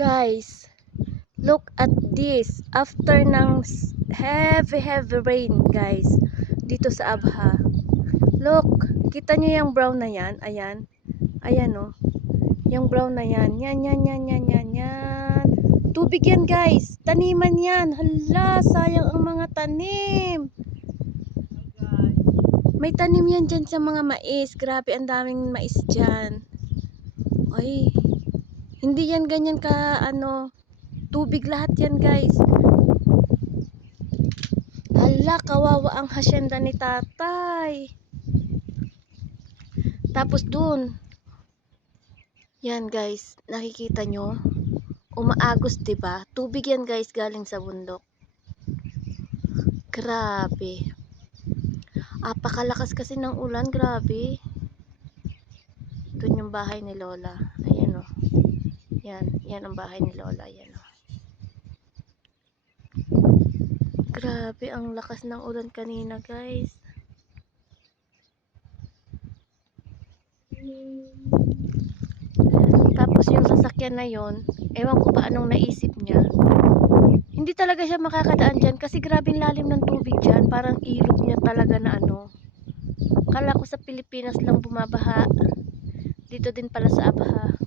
Guys, look at this. After ng heavy rain, guys, dito sa Abha. Look, kita nyo yung brown na yan? Ayan. Ayan, oh. Yung brown na yan. Yan. Tubig yan, guys. Taniman yan. Hala, sayang ang mga tanim. May tanim yan dyan sa mga mais. Grabe, ang daming mais dyan. Ay, hindi yan ganyan ka, tubig lahat yan, guys. Hala, kawawa ang hasyenda ni tatay. Tapos dun, yan, guys, nakikita nyo? Umaagos, diba? Tubig yan, guys, galing sa bundok. Grabe. Apakalakas kasi ng ulan, grabe. Doon yung bahay ni Lola. Ayan, oh. Yan ang bahay ni Lola. Ayan, oh. Grabe, ang lakas ng ulan kanina, guys. Tapos yung sasakyan na yon, ewan ko pa anong naisip niya. Hindi talaga siya makakadaan dyan kasi grabing lalim ng tubig dyan. Parang ilog niya talaga na ano. Kala ko sa Pilipinas lang bumabaha. Dito din pala sa Abha.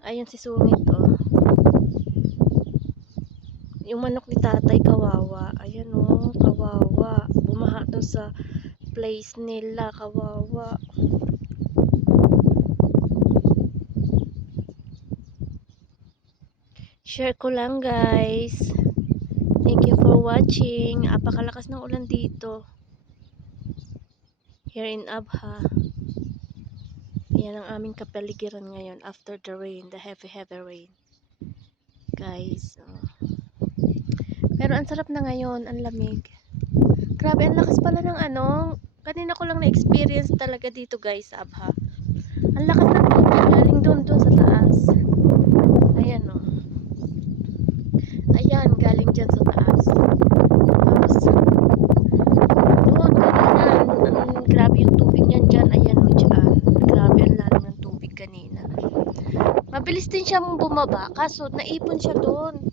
Ayun si Sungit, oh. Yung manok ni tatay kawawa. Ayan, oh, kawawa. Bumaha dun sa place nila, kawawa. Share ko lang, guys. Thank you for watching. Apakalakas ng ulan dito. Here in Abha. Yan ang aming kapaligiran ngayon after the rain, the heavy rain. Guys, oh. Pero ang sarap na ngayon, ang lamig. Grabe, ang lakas pala ng kanina ko lang na-experience talaga dito, guys, sa Abha. Ang lakas ng tubig, galing doon sa taas. Ayan, oh. Ayan, galing dyan sa taas. Tapos, doon, kanina, grabe yung tubig niyan dyan. Ayan, oh, dyan. Grabe ang lalim ng tubig kanina. Mabilis din siyang bumaba, kaso naipon siya doon.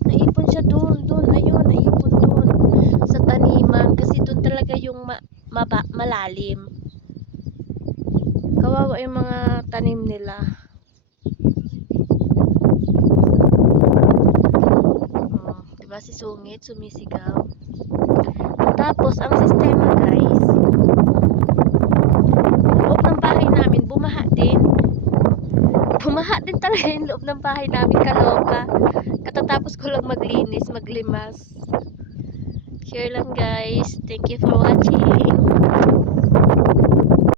Ayun, naipon doon. Sa taniman, kasi doon talaga yung malalim. Kawawa yung mga tanim nila. Diba si Sungit sumisigaw. Tapos ang sistema, guys, loob ng bahay namin bumaha din talaga yung loob ng bahay namin, kaloka. Katatapos ko lang maglinis, maglimas. Share lang, guys. Thank you for watching.